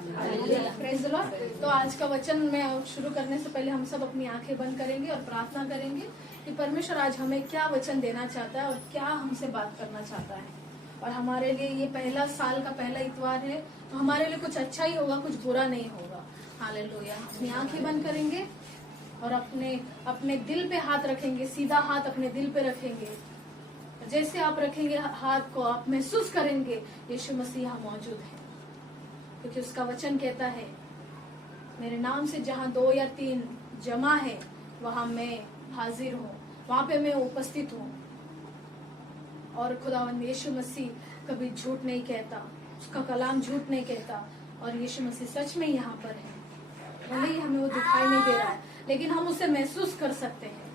Praise the Lord. तो आज का वचन में शुरू करने से पहले हम सब अपनी आंखें बंद करेंगे और प्रार्थना करेंगे कि परमेश्वर आज हमें क्या वचन देना चाहता है और क्या हमसे बात करना चाहता है। और हमारे लिए ये पहला साल का पहला इतवार है, तो हमारे लिए कुछ अच्छा ही होगा, कुछ बुरा नहीं होगा। हालेलुया। अपनी आंखें बंद करेंगे और अपने दिल पे हाथ रखेंगे, सीधा हाथ अपने दिल पे रखेंगे। जैसे आप रखेंगे हाथ को, आप महसूस करेंगे यीशु मसीह यहाँ मौजूद है, क्योंकि उसका वचन कहता है मेरे नाम से जहाँ 2 या 3 जमा है वहां मैं हाजिर हूँ, वहां पे मैं उपस्थित हूँ। और खुदावंद यीशु मसीह कभी झूठ नहीं कहता, उसका कलाम झूठ नहीं कहता, और यीशु मसीह सच में यहाँ पर है। भले ही हमें वो दिखाई नहीं दे रहा है, लेकिन हम उसे महसूस कर सकते हैं।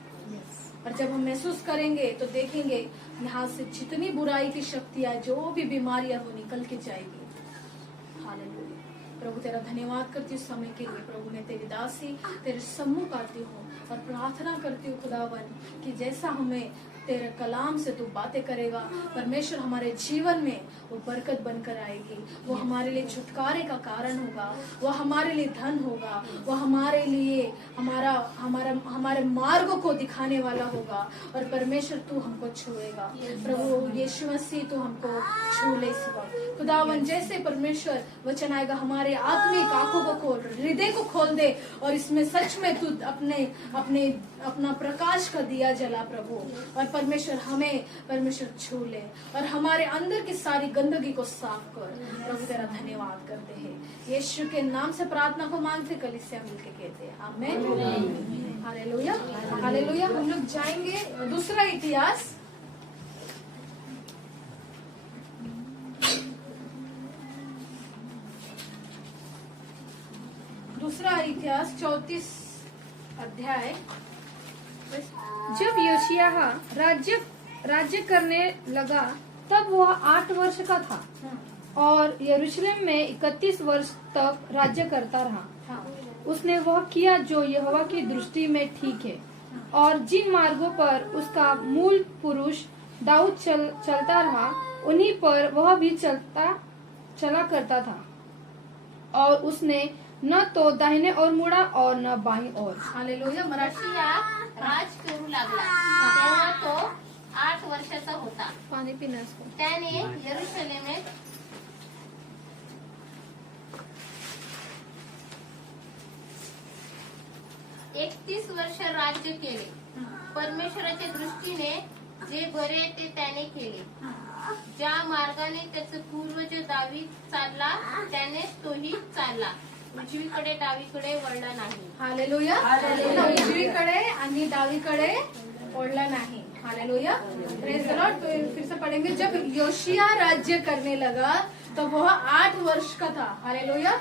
और जब हम महसूस करेंगे तो देखेंगे यहाँ से जितनी बुराई की शक्तियां, जो भी बीमारियां वो निकल के जाएगी। हालेलुया। प्रभु तेरा धन्यवाद करती हूँ समय के लिए। प्रभु मैं तेरी दासी तेरे सम्मुख आती हूँ और प्रार्थना करती हूँ खुदावन कि जैसा हमें तेरे कलाम से तू बातें करेगा परमेश्वर, हमारे जीवन में वो बरकत बनकर आएगी। वो हमारे लिए छुटकारे का कारण होगा, वो हमारे लिए धन होगा, वो हमारे लिए हमारे मार्गों को दिखाने वाला होगा। और परमेश्वर तू हमको छुएगा। प्रभु यीशु मसीह तू हमको छू ले इस वक्त खुदावन। जैसे परमेश्वर वचन आएगा हमारे आत्मिक आंखों को खोल, हृदय को खोल दे, और इसमें सच में तू अपना प्रकाश का दिया जला प्रभु। और परमेश्वर हमें परमेश्वर छू ले और हमारे अंदर की सारी गंदगी को साफ कर। प्रभु तेरा धन्यवाद करते हैं, यीशु के नाम से प्रार्थना को मांगते, कलीसिया मिलके कहते हैं आमीन। Hallelujah hallelujah. हम लोग जाएंगे दूसरा इतिहास, दूसरा इतिहास 34 अध्याय। जब योशियाह राज्य करने लगा तब वह 8 वर्ष का था और यरूशलेम में 31 वर्ष तक राज्य करता रहा। उसने वह किया जो यहोवा की दृष्टि में ठीक है, और जिन मार्गों पर उसका मूल पुरुष दाऊद चलता रहा उन्हीं पर वह भी चला करता था। और उसने न तो दाहिने और मुड़ा और न बाईं ओर। हालेलुया। मराठी राज करू लागला तेव्हा तो 8 वर्षाचा होता। पाणी पिण्यास त्याने यरूशलेमेत 31 वर्ष राज्य केले। परमेश्वराच्या दृष्टीने जे बरे ते त्याने केले, ज्या मार्गाने त्याचा पूर्वज दावीद चालला त्यानेच तोही चालला, उजवीकडे डावीकडे वळला नाही। हालेलुया। उजवीकडे आणि डावीकडे ओढला नहीं। हालेलुया। Praise the Lord. तो फिर से पढ़ेंगे। जब योशिया राज्य करने लगा तो वह 8 वर्ष का था। हालेलुया।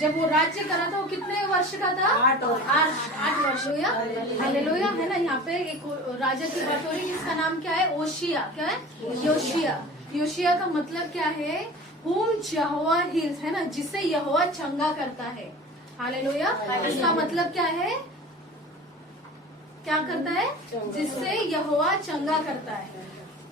जब वो राज्य करा था वो कितने वर्ष का था? 8 वर्ष। हालेलुया। है ना, यहाँ पे एक राजा की बात हो रही है, जिसका नाम क्या है? ओशिया। क्या है? योशिया। योशिया का मतलब क्या है? whom यहोवा हील्स, है ना, जिसे यहोवा चंगा करता है। हालेलुया। इसका मतलब क्या है? क्या करता है? जिससे यहोवा चंगा करता है।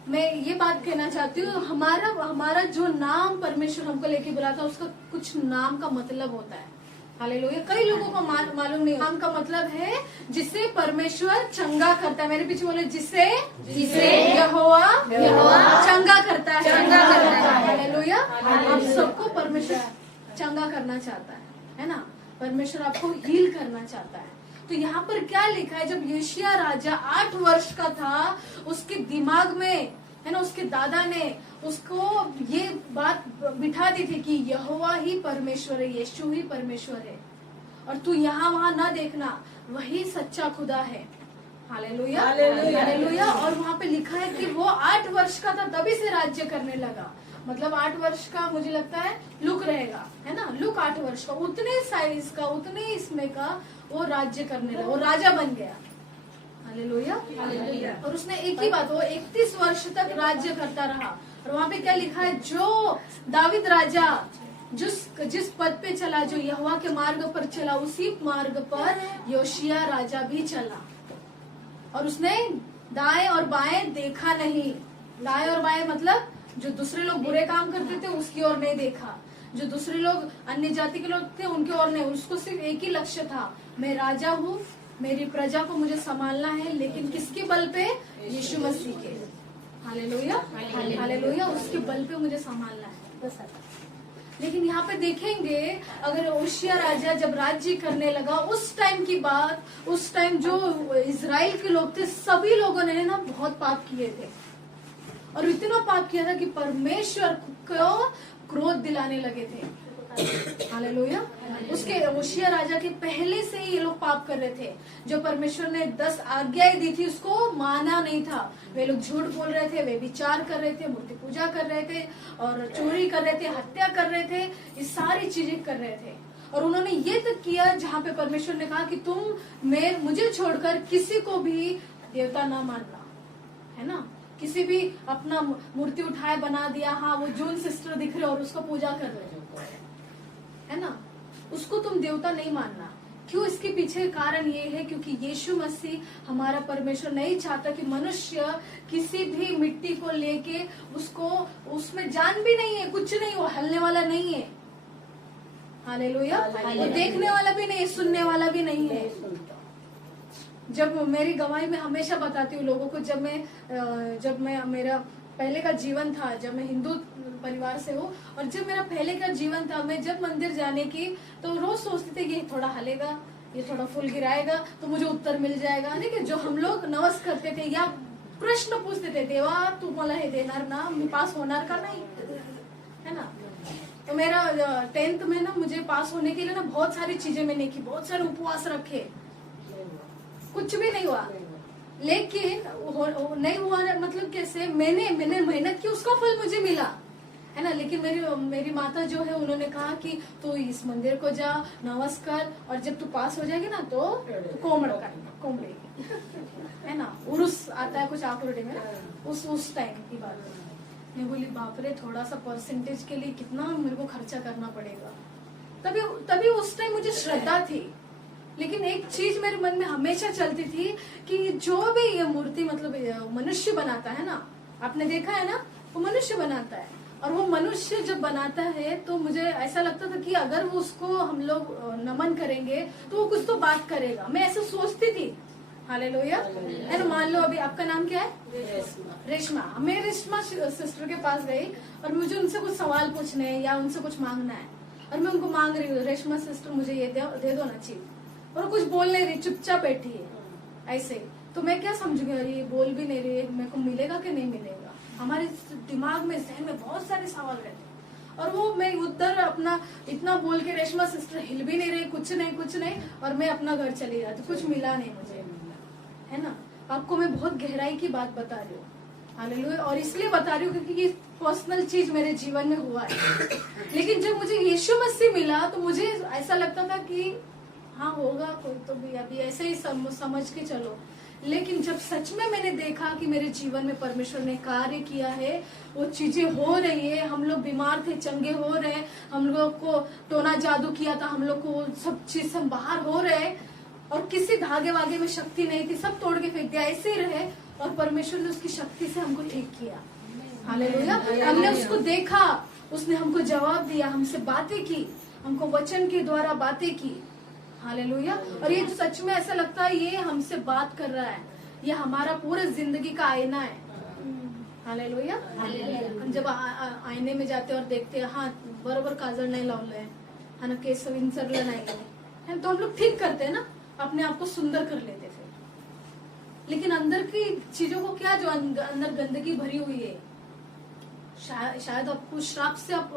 मैं ये बात कहना चाहती हूँ, हमारा जो नाम परमेश्वर हमको लेके बुलाता है उसका कुछ नाम का मतलब होता है। हालेलुया। कई लोगों को मालूम नहीं। नाम का मतलब है जिससे परमेश्वर चंगा करता है। मेरे पीछे बोले, जिसे यहोवा चंगा करता है। हालेलुया। आप सबको परमेश्वर चंगा करना चाहता है ना, परमेश्वर आपको हील करना चाहता है। तो यहाँ पर क्या लिखा है? जब योशिया राजा 8 वर्ष का था, उसके दिमाग में, है ना, उसके दादा ने उसको ये बात बिठा दी थी कि यहोवा ही परमेश्वर है, यीशु ही परमेश्वर है, और तू यहाँ वहाँ ना देखना, वही सच्चा खुदा है। Hallelujah hallelujah. और वहाँ पे लिखा है कि वो 8 वर्ष का था तभी से राज्य करने लगा। मतलब 8 वर्ष का मुझे लगता है लुक रहेगा, है ना, लुक 8 वर्ष का, उतने साइज का, उतने इसमें का वो राज्य करने लगा, वो राजा बन गया। Hallelujah hallelujah. और उसने एक ही बात, वो 31 वर्ष तक राज्य करता रहा। और वहाँ पे क्या लिखा है? जो दाविद राजा जिस पद पे चला, जो यहोवा के मार्ग पर चला, उसी मार्ग पर योशिया राजा भी चला। और उसने दाएं और बाएं देखा नहीं। दाएं और बाएं मतलब जो दूसरे लोग बुरे काम करते थे उसकी ओर नहीं देखा, जो दूसरे लोग अन्य जाति के लोग थे उनके और नहीं, उसको सिर्फ एक ही लक्ष्य था, मैं राजा हूँ, मेरी प्रजा को मुझे संभालना है, लेकिन किसके बल पे? यीशु मसीह के। हालेलुया, हालेलुया, उसके बल पे मुझे संभालना है, बस। लेकिन यहाँ पे देखेंगे, अगर ओशिया राजा जब राज्य करने लगा, उस टाइम की बात, उस टाइम जो इजराइल के लोग थे, सभी लोगों ने ना बहुत पाप किए थे, और इतना पाप किया था कि परमेश्वर को क्रोध दिलाने लगे थे। हालेलुया। उसके ओशिया राजा के पहले से ही ये लोग पाप कर रहे थे। जो परमेश्वर ने 10 आज्ञाएं दी थी उसको माना नहीं था। वे लोग झूठ बोल रहे थे, वे विचार कर रहे थे, मूर्ति पूजा कर रहे थे, और चोरी कर रहे थे, हत्या कर रहे थे, ये सारी चीजें कर रहे थे। और उन्होंने ये तक किया जहाँ पे परमेश्वर ने कहा कि तुम मुझे छोड़कर किसी को भी देवता ना मानना, है ना। किसी भी अपना मूर्ति उठाए बना दिया, हाँ वो जून सिस्टर दिख रहे और उसको पूजा कर रहे है ना, उसको तुम देवता नहीं मानना। क्यों? इसके पीछे कारण ये है क्योंकि यीशु मसीह हमारा परमेश्वर नहीं चाहता कि मनुष्य किसी भी मिट्टी को लेके उसको, उसमें जान भी नहीं है, कुछ नहीं, वो हलने वाला नहीं है। हालेलुया। वो देखने वाला भी नहीं है, सुनने वाला भी नहीं है। जब मेरी गवाही में हमेशा बताती हूँ लोगों को, जब मैं मेरा पहले का जीवन था, जब मैं हिंदू परिवार से हूँ, और जब मेरा पहले का जीवन था, मैं जब मंदिर जाने की तो रोज सोचते थे कि ये थोड़ा हलेगा, ये थोड़ा फूल गिराएगा तो मुझे उत्तर मिल जाएगा। नहीं कि जो हम लोग नवस करते थे या प्रश्न पूछते थे, देवा तू मला हे देणार ना, मी पास होणार का नहीं, है ना। तो मेरा 10th में ना मुझे पास होने के लिए ना बहुत सारी चीजें मैंने की, बहुत सारे उपवास रखे, कुछ भी नहीं हुआ। लेकिन नहीं हुआ मतलब कैसे, मैंने मेहनत की, उसका फल मुझे मिला, है ना। लेकिन मेरी माता जो है उन्होंने कहा कि तू इस मंदिर को जा, नवस कर, और जब तू पास हो जाएगी ना तो कोमड़े है ना, उर्स आता है कुछ आकुर्डे में, उस टाइम की बात है। मैं बोली बाप रे, थोड़ा सा परसेंटेज के लिए कितना मेरे को खर्चा करना पड़ेगा। तभी उस टाइम मुझे श्रद्धा थी। लेकिन एक चीज मेरे मन में हमेशा चलती थी कि जो भी ये मूर्ति मतलब मनुष्य बनाता है ना, आपने देखा है ना, वो मनुष्य बनाता है, और वो मनुष्य जब बनाता है तो मुझे ऐसा लगता था कि अगर वो उसको हम लोग नमन करेंगे तो वो कुछ तो बात करेगा। मैं ऐसा सोचती थी। हालेलुया। है ना। मान लो अभी आपका नाम क्या है? रेशमा। मैं रेशमा सिस्टर के पास गई और मुझे उनसे कुछ सवाल पूछने हैं या उनसे कुछ मांगना है, और मैं उनको मांग रही हूँ, रेशमा सिस्टर मुझे ये दे दो ना चीज, और कुछ बोल नहीं रही, चुपचाप बैठी है ऐसे। तो मैं क्या समझूंगी, ये बोल भी नहीं रही है, मेरे को मिलेगा कि नहीं मिलेगा। हमारे दिमाग में, जहन में बहुत सारे सवाल रहते, और वो मैं उधर अपना इतना बोल के रेशमा सिस्टर हिल भी नहीं रही, कुछ नहीं, और मैं अपना घर चली जाती, कुछ मिला नहीं मुझे, है ना। आपको मैं बहुत गहराई की बात बता रही हूँ। हालेलुया। और इसलिए बता रही हूँ क्योंकि ये पर्सनल चीज मेरे जीवन में हुआ है। लेकिन जब मुझे यीशु मसीह मिला तो मुझे ऐसा लगता था कि हाँ होगा कोई तो भी, अभी ऐसे ही समझ के चलो। लेकिन जब सच में मैंने देखा कि मेरे जीवन में परमेश्वर ने कार्य किया है, वो चीजें हो रही है, हम लोग बीमार थे चंगे हो रहे हैं, हम लोग को टोना जादू किया था, हम लोग को सब चीज से बाहर हो रहे, और किसी धागे वागे में शक्ति नहीं थी, सब तोड़ के फेंक दिया, ऐसे ही रहे, और परमेश्वर ने उसकी शक्ति से हमको ठीक किया। हालेलुया। हमने उसको देखा, उसने हमको जवाब दिया, हमसे बातें की, हमको वचन के द्वारा बातें की। हालेलुया। और ये सच में ऐसा लगता है ये हमसे बात कर रहा है, ये हमारा पूरे जिंदगी का आईना है। हालेलुया। हम जब आईने में जाते और देखते हैं, हाँ बरोबर काजल नहीं लावलंय, है ना, केस विंचरलं नाही है, तो हम लोग ठीक करते हैं ना, अपने आप को सुंदर कर लेते थे। लेकिन अंदर की चीजों को क्या, जो अंदर गंदगी भरी हुई है, शायद आपको श्राप से आप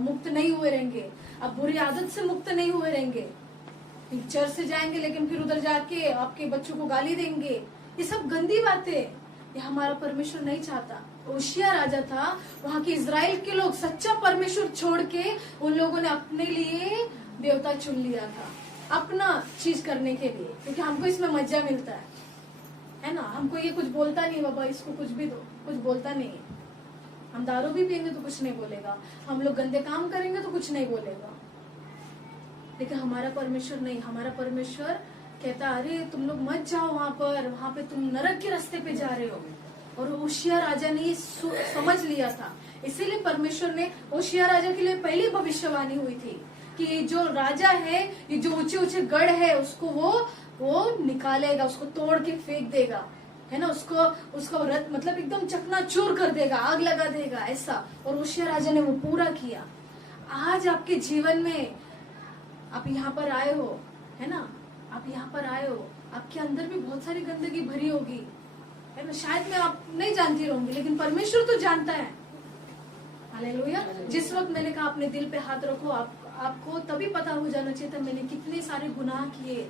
मुक्त नहीं हुए रहेंगे, आप बुरी आदत से मुक्त नहीं हुए रहेंगे, चर्च से जाएंगे लेकिन फिर उधर जाके आपके बच्चों को गाली देंगे, ये सब गंदी बातें, ये हमारा परमेश्वर नहीं चाहता। ओशिया राजा था, वहाँ के इजराइल के लोग सच्चा परमेश्वर छोड़ के उन लोगों ने अपने लिए देवता चुन लिया था, अपना चीज करने के लिए, क्योंकि हमको इसमें मजा मिलता है ना। हमको ये कुछ बोलता नहीं, बाबा इसको कुछ भी दो, कुछ बोलता नहीं है। हम दारू भी पियेंगे तो कुछ नहीं बोलेगा, हम लोग गंदे काम करेंगे तो कुछ नहीं बोलेगा। लेकिन हमारा परमेश्वर नहीं, हमारा परमेश्वर कहता अरे तुम लोग मत जाओ वहाँ पे तुम नरक के रास्ते पे जा रहे हो। और होशिया राजा ने ये समझ लिया था, इसीलिए परमेश्वर ने होशिया राजा के लिए पहली भविष्यवाणी हुई थी कि ये जो राजा है, ये जो ऊंचे ऊंचे गढ़ है, उसको वो निकालेगा, उसको तोड़ के फेंक देगा, है ना, उसको रथ मतलब एकदम चकनाचूर कर देगा, आग लगा देगा, ऐसा। और होशिया राजा ने वो पूरा किया। आज आपके जीवन में आप यहाँ पर आए हो, है ना, आप यहाँ पर आए हो, आपके अंदर भी बहुत सारी गंदगी भरी होगी, है ना, शायद मैं आप नहीं जानती रहूंगी, लेकिन परमेश्वर तो जानता है। हालेलुया। जिस वक्त मैंने कहा अपने दिल पे हाथ रखो, आपको तभी पता हो जाना चाहिए था मैंने कितने सारे गुनाह किए।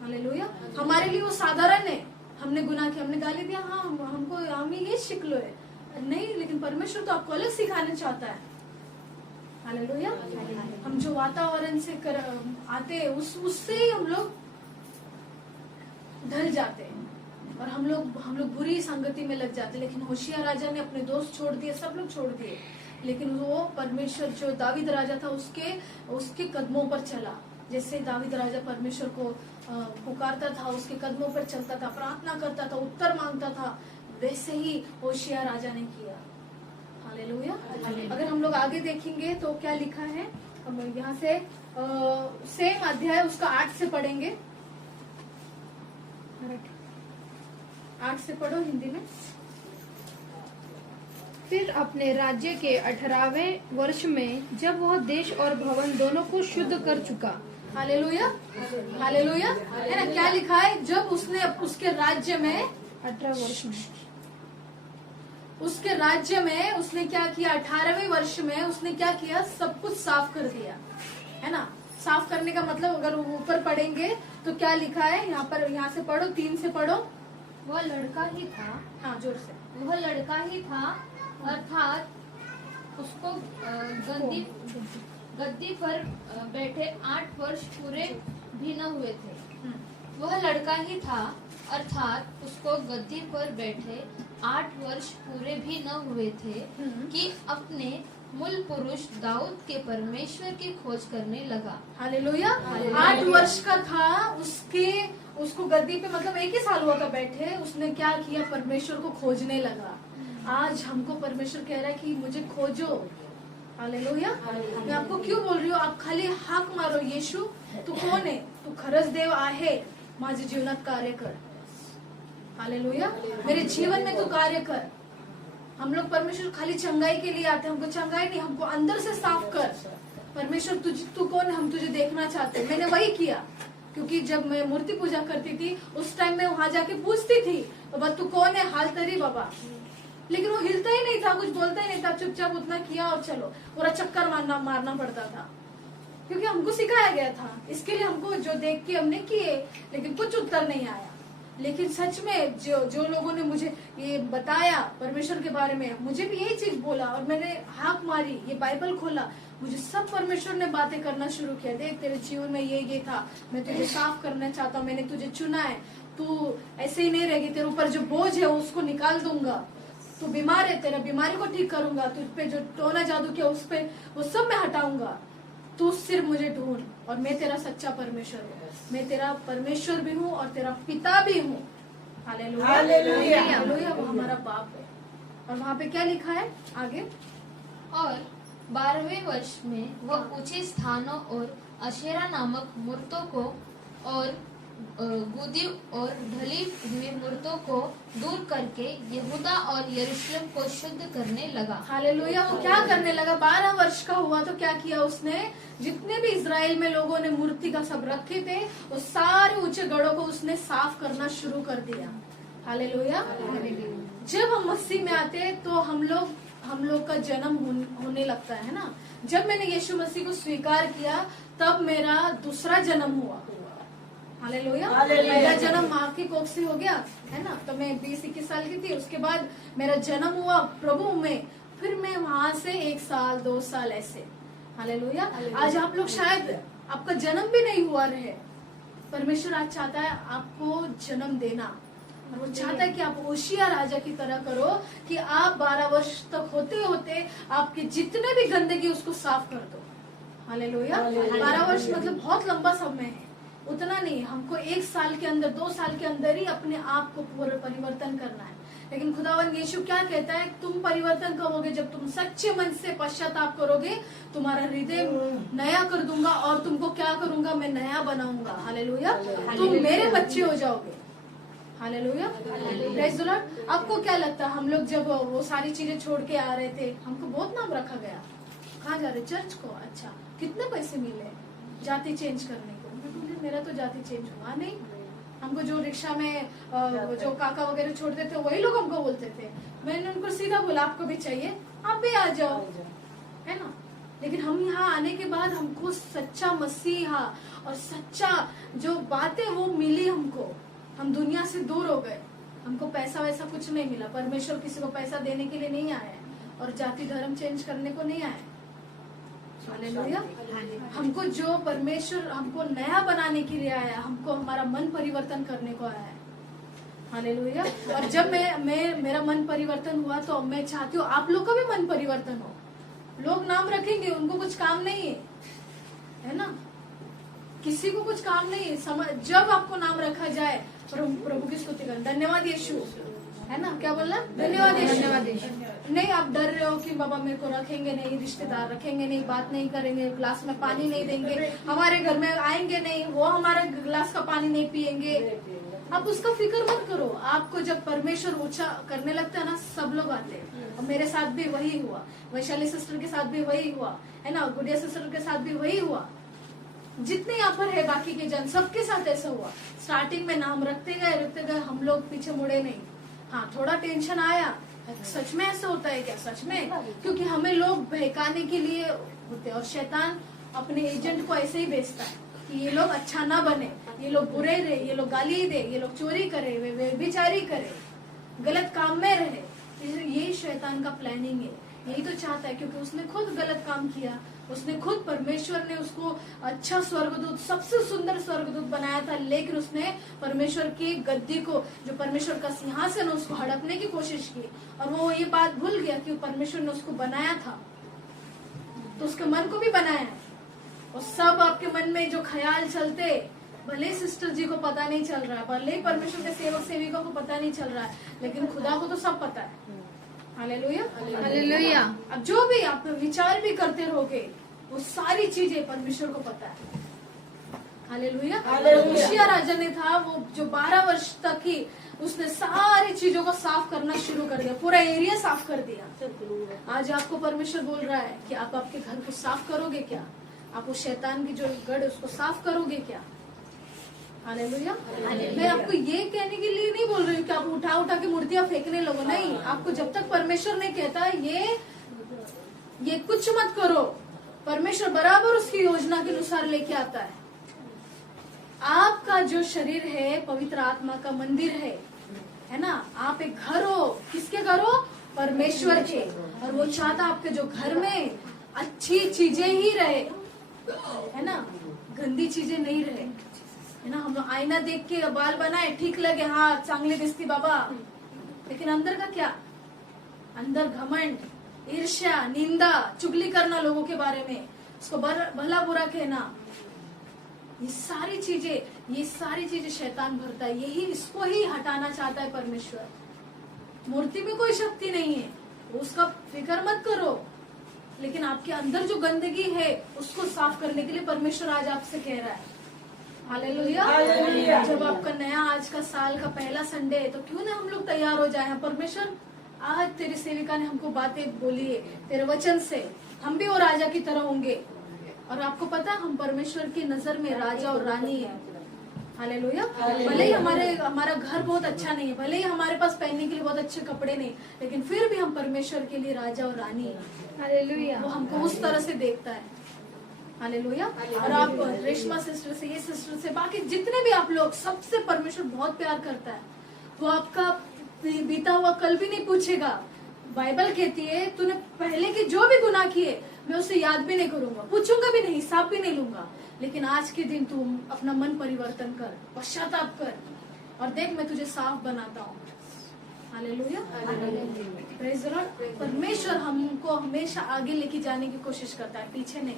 हालेलुया। हमारे लिए वो साधारण है, हमने गुनाह किया, हमने गाली दिया, हाँ हमको हमें ये शिकलो है नहीं, लेकिन परमेश्वर तो आपको अलग सिखाना चाहता है। हालेलुया। हम जो वातावरण से आते हैं उससे ही हम लोग ढल जाते हैं और हम लोग बुरी संगति में लग जाते हैं। लेकिन होशिया राजा ने अपने दोस्त छोड़ दिए, सब लोग छोड़ दिए, लेकिन वो परमेश्वर जो दावीद राजा था उसके कदमों पर चला। जैसे दावीद राजा परमेश्वर को पुकारता था, उसके कदमों पर चलता था, प्रार्थना करता था, उत्तर मांगता था, वैसे ही होशिया राजा ने किया। हालेलुया। अगर हम लोग आगे देखेंगे तो क्या लिखा है, हम यहाँ से सेम अध्याय उसका 8 से पढ़ेंगे। 8 से पढ़ो हिंदी में। फिर अपने राज्य के 18वें वर्ष में जब वह देश और भवन दोनों को शुद्ध कर चुका। हालेलुया। हालेलुया, है ना, क्या लिखा है, जब उसने उसके राज्य में 18 वर्ष में उसके राज्य में उसने क्या किया, 18वें वर्ष में उसने क्या किया, सब कुछ साफ कर दिया, है ना। साफ करने का मतलब अगर ऊपर पढ़ेंगे तो क्या लिखा है यहाँ पर, यहाँ से पढ़ो, 3 से पढ़ो। वह लड़का ही था, हाँ जोर से। वह लड़का ही था, अर्थात उसको गद्दी पर बैठे 8 वर्ष पूरे भी न हुए थे। वह लड़का ही था, अर्थात उसको गद्दी पर बैठे 8 वर्ष पूरे भी न हुए थे कि अपने मूल पुरुष दाऊद के परमेश्वर की खोज करने लगा। हालेलुया। 8 वर्ष का था, उसको गद्दी पे मतलब 1 ही साल हुआ था बैठे, उसने क्या किया, परमेश्वर को खोजने लगा। आज हमको परमेश्वर कह रहा है कि मुझे खोजो। हालेलुया। मैं आपको क्यों बोल रही हूँ, आप खाली हाक मारो, यीशु तू कौन है, तू खरंच देव आहे, माझे जीवनात कार्य कर। हालेलुया। मेरे जीवन में तू कार्य कर। हम लोग परमेश्वर खाली चंगाई के लिए आते हैं, हमको चंगाई नहीं, हमको अंदर से साफ कर। परमेश्वर तू कौन है, हम तुझे देखना चाहते हैं। मैंने वही किया, क्योंकि जब मैं मूर्ति पूजा करती थी उस टाइम मैं वहां जाके पूछती थी, बाबा तू कौन है, हाल तरी बाबा, लेकिन वो हिलता ही नहीं था, कुछ बोलता ही नहीं था, चुपचाप उतना किया और चलो, पूरा चक्कर मारना पड़ता था, क्योंकि हमको सिखाया गया था। इसके लिए हमको जो देख के हमने किए, लेकिन कुछ उत्तर नहीं आया। लेकिन सच में जो लोगों ने मुझे ये बताया परमेश्वर के बारे में, मुझे भी यही चीज बोला और मैंने हाक मारी, ये बाइबल खोला, मुझे सब परमेश्वर ने बातें करना शुरू किया। देख तेरे जीवन में ये था, मैं तुझे साफ करना चाहता हूँ, मैंने तुझे चुना है, तू ऐसे ही नहीं रहेगी, तेरे ऊपर जो बोझ है उसको निकाल दूंगा, तू बीमार है, तेरा बीमारी को ठीक करूंगा, तुझ पे जो टोना जादू किया उस पे वो सब मैं हटाऊंगा, तू सिर्फ मुझे ढूंढ और मैं तेरा सच्चा परमेश्वर हूँ, मैं तेरा परमेश्वर भी हूँ और तेरा पिता भी हूँ। हालेलुया। हालेलुया। वो हमारा बाप है। और वहाँ पे क्या लिखा है आगे, और 12वें वर्ष में वह ऊंचे स्थानों और अशेरा नामक मूर्तों को और गुदी और ढली हुई मूर्तों को दूर करके यहूदा और यरूशलेम को शुद्ध करने लगा। हालेलुया। वो क्या करने लगा, 12 वर्ष का हुआ तो क्या किया उसने, जितने भी इजराइल में लोगों ने मूर्ति का सब रखे थे वो सारे ऊंचे गढ़ों को उसने साफ करना शुरू कर दिया। हालेलुया। जब हम मसीह में आते तो हम लोग का जन्म होने लगता है ना। जब मैंने यीशु मसीह को स्वीकार किया तब मेरा दूसरा जन्म हुआ। हालेलुया। मेरा जन्म माँ की कोख से हो गया, है ना, तो मैं 20-21 साल की थी। उसके बाद मेरा जन्म हुआ प्रभु में, फिर मैं वहां से 1 साल 2 साल ऐसे। हालेलुया। आज आप लोग शायद आपका जन्म भी नहीं हुआ रहे, परमेश्वर आज चाहता है आपको जन्म देना, और वो चाहता है कि आप होशिया राजा की तरह करो कि आप 12 वर्ष तक होते होते आपके जितने भी गंदगी उसको साफ कर दो। हालेलुया। 12 वर्ष मतलब बहुत लंबा समय है, उतना नहीं, हमको 1 साल के अंदर 2 साल के अंदर ही अपने आप को पूरा परिवर्तन करना है। लेकिन खुदावन यीशु क्या कहता है, तुम परिवर्तन कब होगे, जब तुम सच्चे मन से पश्चाताप करोगे, तुम्हारा हृदय नया कर दूंगा और तुमको क्या करूंगा, मैं नया बनाऊंगा। हालेलुया, तुम मेरे बच्चे हो जाओगे। Hallelujah, praise the Lord. आपको क्या लगता है, हम लोग जब वो सारी चीजें छोड़ के आ रहे थे, हमको बहुत नाम रखा गया, कहाँ जा रहे, चर्च को, अच्छा कितने पैसे मिले जाति चेंज करने को। मैं बोली मेरा तो जाति चेंज हुआ नहीं। हमको जो रिक्शा में जो काका वगैरह छोड़ते थे वही लोग हमको बोलते थे। मैंने उनको सीधा बोला आपको भी चाहिए, आप भी आ जाओ, है ना। लेकिन हम यहाँ आने के बाद हमको सच्चा मसीहा और सच्चा जो बातें वो मिली हमको, हम दुनिया से दूर हो गए। हमको पैसा वैसा कुछ नहीं मिला, परमेश्वर किसी को पैसा देने के लिए नहीं आया है और जाति धर्म चेंज करने को नहीं आया। हालेलुया। हमको जो परमेश्वर हमको नया बनाने के लिए आया, हमको हमारा मन परिवर्तन करने को आया है। हालेलुया। और जब मैं मेरा मन परिवर्तन हुआ तो मैं चाहती हूँ आप लोग का भी मन परिवर्तन हो। लोग नाम रखेंगे, उनको कुछ काम नहीं है ना, किसी को कुछ काम नहीं है। जब आपको नाम रखा जाए, प्रभु की स्तुति करें, धन्यवाद यीशु, है ना, क्या बोलना, धन्यवाद यीशु। नहीं आप डर रहे हो कि बाबा मेरे को रखेंगे नहीं, रिश्तेदार रखेंगे नहीं, बात नहीं करेंगे, ग्लास में पानी नहीं देंगे, हमारे घर में आएंगे नहीं, वो हमारे ग्लास का पानी नहीं पिएंगे। आप उसका फिक्र मत करो। आपको जब परमेश्वर ऊंचा करने लगता है ना, सब लोग आते हैं। और मेरे साथ भी वही हुआ, वैशाली सिस्टर के साथ भी वही हुआ, है ना, गुड़िया सिस्टर के साथ भी वही हुआ, जितने यहाँ पर है बाकी के जन, सबके साथ ऐसा हुआ। स्टार्टिंग में नाम रखते गए, हम लोग पीछे मुड़े नहीं। हाँ, थोड़ा टेंशन आया, सच में ऐसा होता है क्या, सच में, क्योंकि हमें लोग बहकाने के लिए होते हैं और शैतान अपने एजेंट को ऐसे ही भेजता है कि ये लोग अच्छा ना बने, ये लोग बुरे रहे, ये लोग गाली दे, ये लोग चोरी करे, वे व्यभिचारी करे, गलत काम में रहे। यही शैतान का प्लानिंग है, यही तो चाहता है, क्योंकि उसने खुद गलत काम किया। उसने खुद, परमेश्वर ने उसको अच्छा स्वर्गदूत, सबसे सुंदर स्वर्गदूत बनाया था, लेकिन उसने परमेश्वर की गद्दी को, जो परमेश्वर का सिंहासन, उसको हड़पने की कोशिश की। और वो ये बात भूल गया कि परमेश्वर ने उसको बनाया था, तो उसके मन को भी बनाया है। और सब आपके मन में जो ख्याल चलते, भले सिस्टर जी को पता नहीं चल रहा है, भले परमेश्वर के सेवक सेविका को पता नहीं चल रहा है, लेकिन खुदा को तो सब पता है। Hallelujah, hallelujah. अब जो भी आप विचार भी करते रहोगे, वो सारी चीजें परमेश्वर को पता है। हालेलुया। योशिया राजा ने था वो, जो 12 वर्ष तक ही उसने सारी चीजों को साफ करना शुरू कर दिया, पूरा एरिया साफ कर दिया। आज आपको परमेश्वर बोल रहा है कि आप आपके घर को साफ करोगे क्या, आप उस शैतान की जो गढ़ उसको साफ करोगे क्या। हालेलुया। मैं आपको ये कहने के लिए नहीं बोल रही हूँ कि आप उठा उठा के मूर्तियां फेंकने लगो, नहीं। आपको जब तक परमेश्वर नहीं कहता ये कुछ मत करो, परमेश्वर बराबर उसकी योजना के अनुसार लेके आता है। आपका जो शरीर है पवित्र आत्मा का मंदिर है ना, आप एक घर हो, किसके घर हो, परमेश्वर के। और वो चाहता आपके जो घर में अच्छी चीजें ही रहे, है ना, गंदी चीजें नहीं रहे, है ना। हम लोग आईना देख के बाल बनाए, ठीक लगे, हाँ चांगली दिसती बाबा, लेकिन अंदर का क्या, अंदर घमंड, ईर्ष्या, निंदा, चुगली करना लोगों के बारे में, उसको भला बुरा कहना, ये सारी चीजें शैतान भरता है। यही इसको ही हटाना चाहता है परमेश्वर। मूर्ति में कोई शक्ति नहीं है, उसका फिक्र मत करो, लेकिन आपके अंदर जो गंदगी है उसको साफ करने के लिए परमेश्वर आज आपसे कह रहा है। हालेलुया। जब आपका नया आज का साल का पहला संडे है, तो क्यों ना हम लोग तैयार हो जाए। परमेश्वर, आज तेरी सेविका ने हमको बातें बोली है, तेरे वचन से हम भी वो राजा की तरह होंगे। और आपको पता, हम परमेश्वर की नजर में राजा और रानी है। हालेलुया। भले ही हमारा घर बहुत अच्छा नहीं है, भले ही हमारे पास पहनने के लिए बहुत अच्छे कपड़े नहीं, लेकिन फिर भी हम परमेश्वर के लिए राजा और रानी है। हालेलुया। वो हमको उस तरह से देखता है। हालेलुया। और आप रेशमा सिस्टर से, ये सिस्टर से, बाकी जितने भी आप लोग, सबसे परमेश्वर बहुत प्यार करता है। वो आपका बीता हुआ कल भी नहीं पूछेगा। बाइबल कहती है, तूने पहले के जो भी गुनाह किए मैं उसे याद भी नहीं करूंगा, पूछूंगा भी नहीं, हिसाब भी नहीं लूंगा, लेकिन आज के दिन तू अपना मन परिवर्तन कर, पश्चाताप कर, और देख मैं तुझे साफ बनाता हूँ। हालेलुया। Praise the Lord. परमेश्वर हमको हमेशा आगे लेके जाने की कोशिश करता है, पीछे नहीं।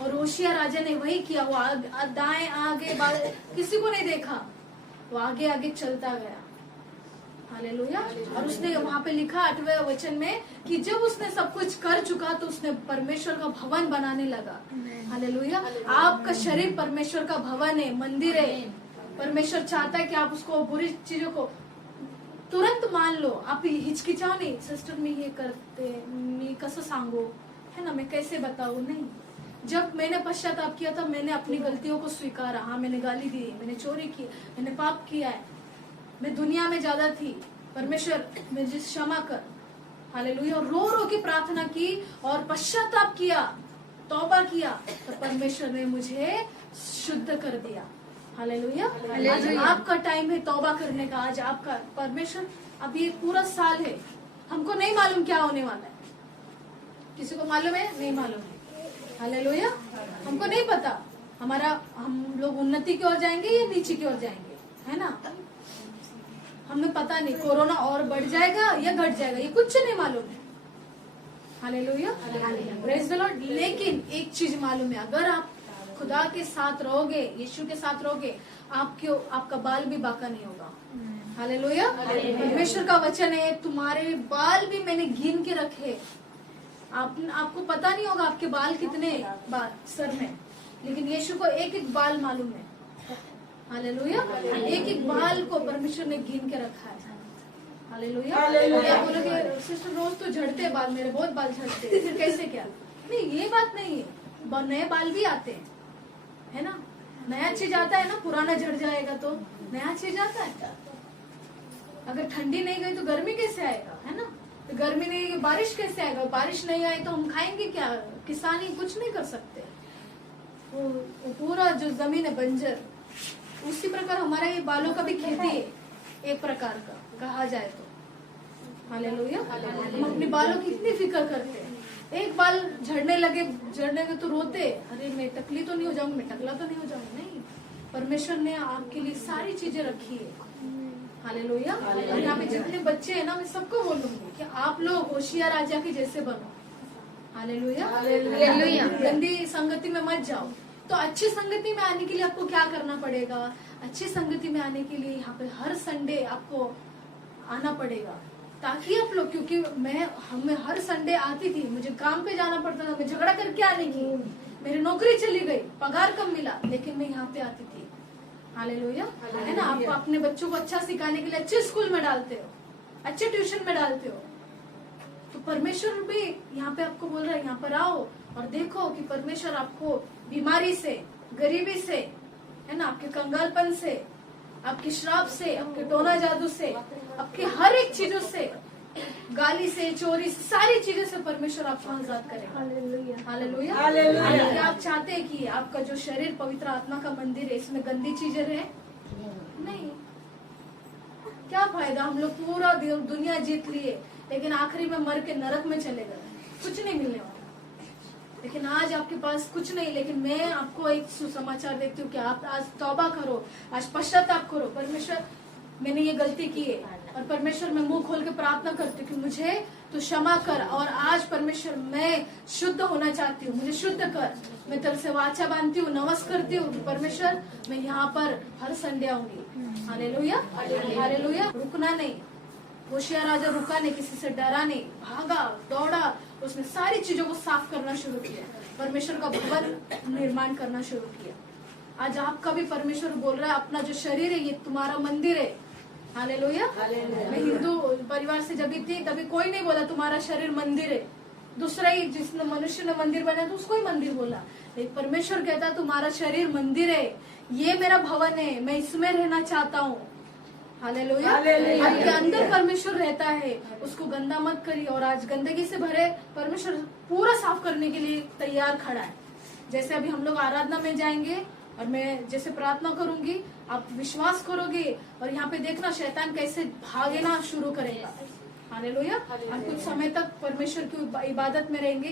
और होशिया राजा ने वही किया, वो दाएं आगे किसी को नहीं देखा, वो आगे आगे चलता गया। हालेलुया। और उसने वहाँ पे लिखा 8वें वचन में कि जब उसने सब कुछ कर चुका तो उसने परमेश्वर का भवन बनाने लगा। हालेलुया। आपका शरीर परमेश्वर का भवन है, मंदिर है। परमेश्वर चाहता है कि आप उसको बुरी चीजों को तुरंत मान लो। आप हिचकिचाओ नहीं, सिस्टर मैं ये करते, मैं कसं सांगू, है ना, मैं कैसे बताऊं, नहीं। जब मैंने पश्चाताप किया था, मैंने अपनी गलतियों को स्वीकारा। हाँ, मैंने गाली दी, मैंने चोरी की, मैंने पाप किया है, मैं दुनिया में ज्यादा थी, परमेश्वर मुझे क्षमा कर। हालेलुया। रो रो के प्रार्थना की और पश्चाताप किया, तौबा किया, तो परमेश्वर ने मुझे शुद्ध कर दिया। हालेलुया। आज आपका टाइम है तौबा करने का। आज आपका परमेश्वर, अभी एक पूरा साल है, हमको नहीं मालूम क्या होने वाला है। किसी को मालूम है? नहीं मालूम है। हालेलुया। हमको नहीं पता हम लोग उन्नति की ओर जाएंगे या नीचे की ओर जाएंगे, है ना, हमें पता नहीं। कोरोना और बढ़ जाएगा या घट जाएगा, ये कुछ नहीं मालूम है। Hallelujah, praise the Lord. लेकिन एक चीज मालूम है, अगर आप खुदा के साथ रहोगे, यीशु के साथ रहोगे, आपका बाल भी बाका नहीं होगा। हालेलुया। परमेश्वर का वचन है, तुम्हारे बाल भी मैंने गिन के रखे। आपको पता नहीं होगा आपके बाल कितने बाल सर में, लेकिन यीशु को एक एक बाल मालूम है। हालेलुया। एक एक बाल को परमेश्वर ने गिन के रखा है। हालेलुया। आप बोलोगे सिस्टर रोज तो झड़ते बाल, मेरे बहुत बाल झड़ते, फिर कैसे क्या? नहीं, ये बात नहीं है, नए बाल भी आते हैं, है ना। नया चीज आता है ना, पुराना झड़ जाएगा तो नया चीज आता है। अगर ठंडी नहीं गई तो गर्मी कैसे आएगा, है ना। तो गर्मी नहीं गई बारिश कैसे आएगा, बारिश नहीं आई तो हम खाएंगे क्या? किसानी कुछ नहीं कर सकते। वो पूरा जो जमीन है बंजर, उसी प्रकार हमारा ये बालों का भी खेती है, एक प्रकार का कहा जाए तो। हालेलुया। हम अपने बालों की कितनी फिक्र करते हैं। एक बाल झड़ने लगे तो रोते, अरे मैं टकली तो नहीं हो जाऊंगी, मैं टकला तो नहीं हो जाऊंगी। नहीं, परमेश्वर ने आपके लिए सारी चीजें रखी है। हालेलुया। और यहाँ पे जितने बच्चे हैं ना, मैं सबको बोलूंगी कि आप लोग होशियार राजा के जैसे बनो। हालेलुया। गंदी संगति में मत जाओ। तो अच्छी संगति में आने के लिए आपको क्या करना पड़ेगा? अच्छी संगति में आने के लिए यहाँ पे हर संडे आपको आना पड़ेगा, ताकि आप लोग, क्योंकि मैं हर संडे आती थी, मुझे काम पे जाना पड़ता था, मैं झगड़ा करके आने की, मेरी नौकरी चली गई, पगार कम मिला, लेकिन मैं यहाँ पे आती थी। हालेलुया, है ना। आप अपने बच्चों को अच्छा सिखाने के लिए अच्छे स्कूल में डालते हो, अच्छे ट्यूशन में डालते हो, तो परमेश्वर भी यहाँ पे आपको बोल रहा है, यहाँ पर आओ और देखो कि परमेश्वर आपको बीमारी से, गरीबी से, है ना, आपके कंगालपन से, आपके श्राप से, आपके टोना जादू से, आपके हर एक चीजों से, गाली से, चोरी से, सारी चीजों से परमेश्वर आपको आजाद करेगा। हालेलुया। हालेलुया। आप चाहते हैं कि आपका जो शरीर पवित्र आत्मा का मंदिर है, इसमें गंदी चीजें रहे? नहीं। क्या फायदा, हम लोग पूरा दुनिया जीत लिए, लेकिन आखिरी में मर के नरक में चले गए, कुछ नहीं मिलने वाला। लेकिन आज आपके पास कुछ नहीं, लेकिन मैं आपको एक सुसमाचार देती हूँ कि आप आज तौबा करो, आज पश्चाताप करो। परमेश्वर, मैंने ये गलती की है, और परमेश्वर मैं मुंह खोल के प्रार्थना करती हूँ कि मुझे तो क्षमा कर। और आज परमेश्वर मैं शुद्ध होना चाहती हूँ, मुझे शुद्ध कर। मैं तेरे से वाचा बांधती हूँ, नमस्कार करती हूँ। परमेश्वर, मैं यहाँ पर हर संडे आऊंगी। हालेलुया। हालेलुया। रुकना नहीं। होशियार राजा रुका नहीं, किसी से डरा नहीं, भागा दौड़ा, उसने सारी चीजों को साफ करना शुरू किया, परमेश्वर का भवन निर्माण करना शुरू किया। आज आपका भी परमेश्वर बोल रहा है, अपना जो शरीर है ये तुम्हारा मंदिर है। हालेलुया। मैं हिंदू परिवार से जब थी तभी कोई नहीं बोला तुम्हारा शरीर मंदिर है, दूसरा ही जिसने मनुष्य ने मंदिर बनाया तो उसको ही मंदिर बोला। लेकिन परमेश्वर कहता तुम्हारा शरीर मंदिर है, ये मेरा भवन है, मैं इसमें रहना चाहता हूँ। हालेलुया। आपके अंदर परमेश्वर रहता है, उसको गंदा मत करिए। और आज गंदगी से भरे परमेश्वर पूरा साफ करने के लिए तैयार खड़ा है। जैसे अभी हम लोग आराधना में जाएंगे और मैं जैसे प्रार्थना करूंगी, आप विश्वास करोगे और यहाँ पे देखना शैतान कैसे भागना शुरू करेगा। हालेलुया। और कुछ समय तक परमेश्वर की इबादत में रहेंगे।